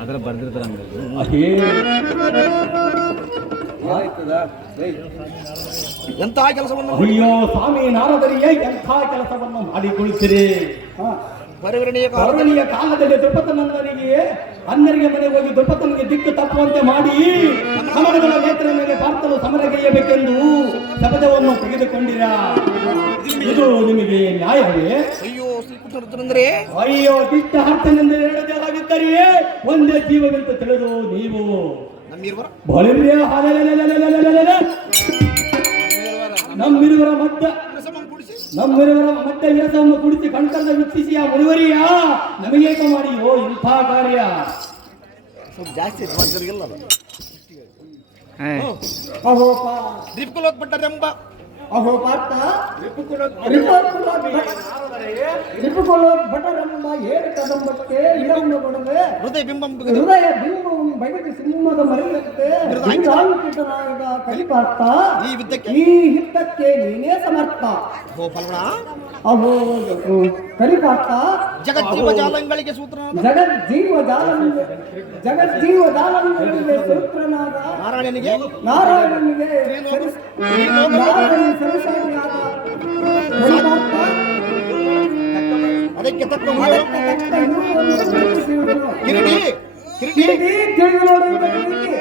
ಅದರ ಬರ್ದಿರ್ತಾರೆ ಎಂತಹ ಕೆಲಸವನ್ನು ಅಯ್ಯೋ ಸ್ವಾಮಿ ನಾರದರಿಗೆ ಎಂಥ ಕೆಲಸವನ್ನು ಮಾಡಿಕೊಳ್ತೀರಿ. ಪೌರ್ಣಿಯ ಕಾಲದಲ್ಲಿ ದ್ರುಪದನಂದನಿಗೆ ಅನ್ನರಿಗೆ ಮನೆಗೆ ಹೋಗಿ ದ್ರುಪದನಿಗೆ ದಿಕ್ಕು ತಪ್ಪುವಂತೆ ಮಾಡಿ ಕಮಲಗಳ ನೇತ್ರ ಮೇಲೆ ಪಾರ್ಥಲು ಸಮರಗೈಯಬೇಕೆಂದು ಶಪಥವನ್ನು ತೆಗೆದುಕೊಂಡಿರ. ಇದು ನಿಮಗೆ ನ್ಯಾಯವೇ? ಅಯ್ಯೋ ಶ್ರೀಕೃಷ್ಣರುದ್ರಂದ್ರೆ ಅಯ್ಯೋ ಕಿಷ್ಟಹರ್ತನೆಂದು 2 ಜನಾಗಿದ್ದರೆಯೇ ಒಂದೇ ಜೀವವೆಂತ ತಿಳಿದು ನೀವು ನಮ್ಮಿರುವರ ಮಧ್ಯ ವಿರಸವನ್ನು ಕುಡಿಸಿ ಕಣ್ಕರದ ವೀಕ್ಷಿಸಿ ಆ ಮುನಿವರಿಯ ನಮಗೇಕ ಮಾಡಿ ಓ ಇಂಥ ಕಾರ್ಯ ಜಾಸ್ತಿ ಭಟ್ಟರೆಂಬ ಅಹೋ ಪಾರ್ಥ ಭಟರೆಂಬ ಏಳು ಕದಂಬಕ್ಕೆ ಇಡವನ್ನು ಕೊಡದೆ ಹೃದಯ ಬಿಂಬವು ಬಗೆಗೆ ಸಿಂಹದ ಮರಿದಂತೆ ಕೀಟನಾದ ಕಲಿಪಾರ್ಥ ಈ ಹಿತ್ತಕ್ಕೆ ನೀನೇ ಸಮರ್ಥ. ಅಹೋ ಕಲಿಪಾರ್ಥ ಜಗಜ್ಜೀವಜಾಲಗಳಿಗೆ ಸೂತ್ರ ಜಗಜ್ಜೀವಜಾಲಗಳಿಗೆ ಸೂತ್ರನಾದ ನಾರಾಯಣನಿಗೆ ಅದಕ್ಕೆ ತಕ್ಕ ಕಿರೀಟಿ ತಿಳಿದು ನೋಡುವುದಕ್ಕೆ